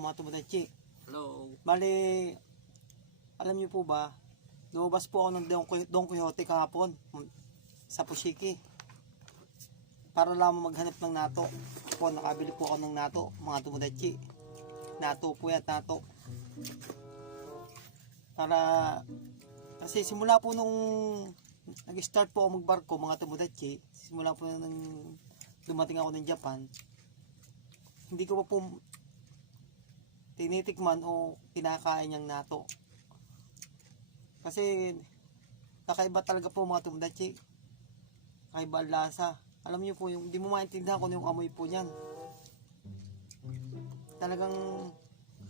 mga tumudachi. Hello. Bali, alam niyo po ba, lumabas po ako ng Don, Qui- Don Quixote kahapon mm, sa Pushiki. Para lamang maghanap ng nato. Po, nakabili po ako ng nato, mga tumudachi. Nato po yan, nato. Para, kasi simula po nung nag-start po ako magbarko, mga tumudachi, simula po nung dumating ako ng Japan, hindi ko pa po tinitikman o kinakain niyang nato. Kasi kakaiba talaga po mga tumudachi. Kakaiba ang lasa. Alam niyo po yung hindi mo maintindihan kung ano yung amoy po niyan. Talagang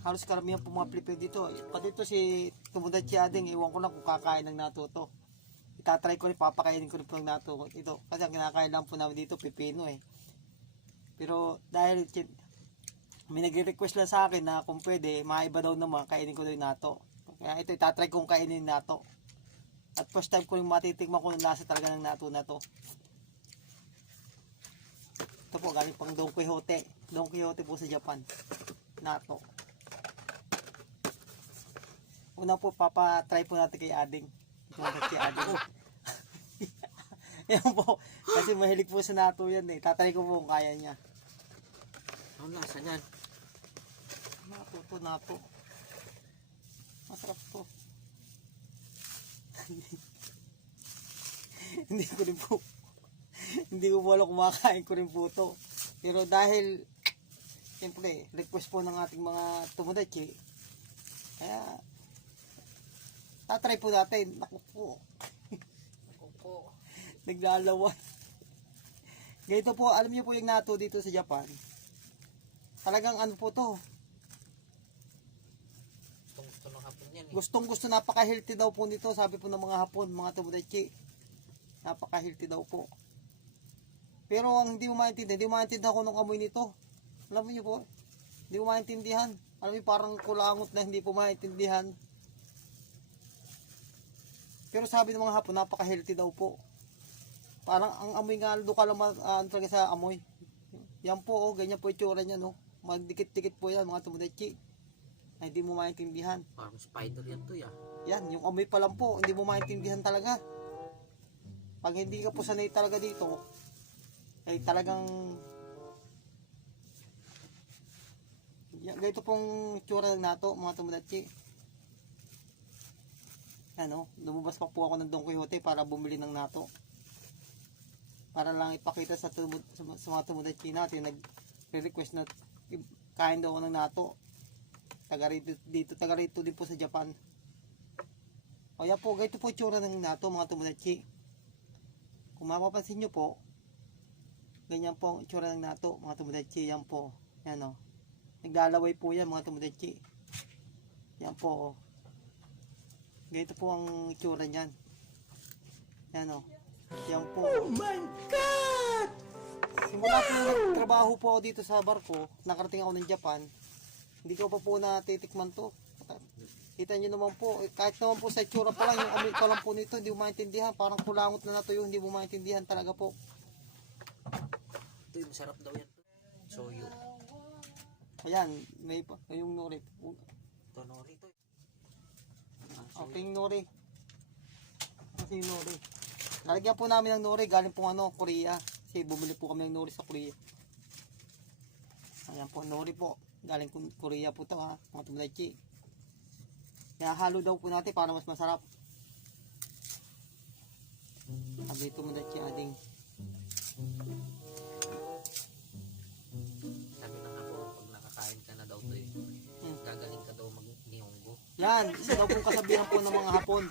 halos karamihan po mga Pilipino dito. Pati ito si tumudachi ading, iwan ko na kung kakain ng nato to. Itatry ko rin, papakainin ko rin po ng nato ito. Kasi ang kinakain lang po namin dito, pipino eh. Pero dahil may nagre-request lang sa akin na kung pwede, maiba daw naman, kainin ko daw yung nato. Kaya ito, itatry kong kainin yung nato. At first time ko yung matitikman ko yung lasa talaga ng nato na to. Ito po, galing pang Don Quixote. Don Quixote po sa Japan. Nato. Una po, papa-try po natin kay Ading. Ito kay Ading. Yan po. Kasi mahilig po sa nato yan eh. Tatry ko po kung kaya niya. Ano lasa niyan? Nato to, nato. Masarap to. hindi ko rin po hindi ko po alam kumakain ko rin po to. Pero dahil siyempre request po ng ating mga tumudachi kaya tatry po natin. Naku po. Opo. Naglalawan. Ganito po, alam niyo po yung nato dito sa Japan. Talagang ano po to, Gustong gusto ng hapon eh. Gustong gusto napaka-healthy daw po nito, sabi po ng mga hapon, mga tumudachi. Napaka-healthy daw po. Pero ang hindi mo maintindihan, hindi mo maintindihan kung anong amoy nito. Alam mo niyo po, hindi mo maintindihan. Alam mo parang kulangot na hindi po maintindihan. Pero sabi ng mga hapon, napaka-healthy daw po. Parang ang amoy nga, doon ka lang talaga sa amoy. Yan po, oh, ganyan po itsura niya, no. Magdikit-dikit po yan, mga tumudachi. Na hindi mo maintindihan. Parang spider yan to ya. Yan, yung amoy pa lang po, hindi mo maintindihan talaga. Pag hindi ka po sanay talaga dito, ay talagang yan, ganito pong itsura ng nato, mga tumudachi. Ano, lumabas pa po ako ng Don Quixote para bumili ng nato. Para lang ipakita sa, tumud, sa, sa mga tumudachi natin, nag-request na kain daw ako ng nato. Taga rito, dito, taga rito din po sa Japan. Yan po, ganito po itsura ng nato mga tumudachi. Kung mapapansin nyo po, ganyan po ang itsura ng nato mga tumudachi. Yan po, yan o. Naglalaway po yan mga tumudachi. Yan po o. Ganito po ang itsura niyan. Yan o. Yan po. Oh my God! Simula po nagtrabaho po ako dito sa barko, nakarating ako ng Japan, hindi ko pa po natitikman to. Kita nyo naman po, eh, kahit naman po sa itsura pa lang, yung amoy pa lang po nito, hindi mo maintindihan. Parang kulangot na natuyo, hindi mo maintindihan talaga po. Ito yung masarap daw yan. Soyo. Ayan, may pa, yung nori. Ito nori to. Okay, yung nori. Kasi yung nori. Lalagyan po namin ng nori, galing po ano, Korea. Kasi bumili po kami ng nori sa Korea. Ayan po, nori po. Galing Korea po to ha, mga tumulachi. Kaya halo daw po natin para mas masarap. Sabi ito tumulachi ading. Sabi na nga po, pag nakakain ka na daw to eh. Hmm. Gagaling ka daw mag-nihonggo. Yan, isa daw pong kasabihan po ng mga hapon.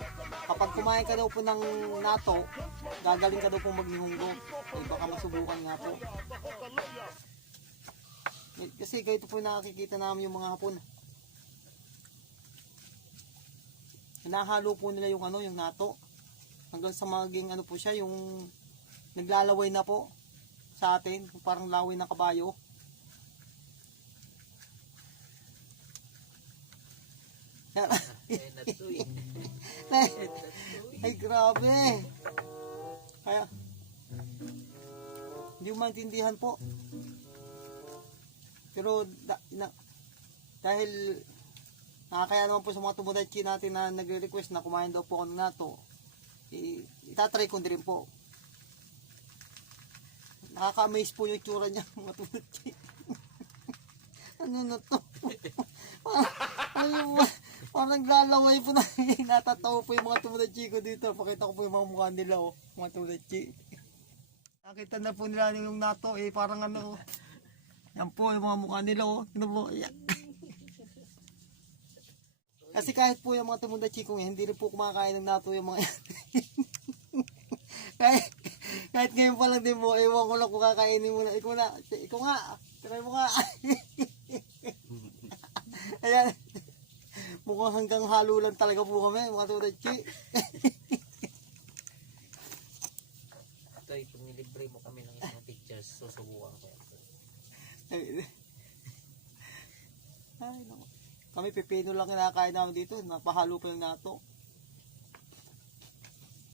Kapag kumain ka daw po ng nato, gagaling ka daw po magnihunggo. Eh, baka masubukan nga po. Kasi ganito po nakikita namin yung mga hapon. Hinahalo po nila yung ano, yung nato. Hanggang sa maging ano po siya, yung naglalaway na po sa atin. Parang laway na kabayo. Ay, eh. ay, grabe. Kaya, hindi mo maintindihan po. Pero, da, na, Dahil nakakaya naman po sa mga tumudachi natin na nagre-request na kumain daw po ako ng nato. I- itatry ko din po. Nakaka-amaze po yung tsura niya mga tumudachi. ano na to? parang, parang, parang naglalaway po na natatawa po yung mga tumudachi ko dito. Pakita ko po yung mga mukha nila oh, mga tumudachi. Nakita na po nila yung nato eh parang ano. Yan po yung mga mukha nila oh. Ano po? Yan. Kasi kahit po yung mga tumudachi ko hindi rin po kumakain ng nato yung mga yan. kahit, kahit ngayon pa lang din mo, ewan ko lang kung kakainin mo na. Ikaw na, ikaw nga, try mo nga. Ayan. Mukhang hanggang halo lang talaga po kami, mga tumudachi. Ito, kung nilibre mo kami ng isang pictures, susubukan ko. yan. Ay, naku. Kami pipino lang kinakain namin dito. Napahalo pa yung nato.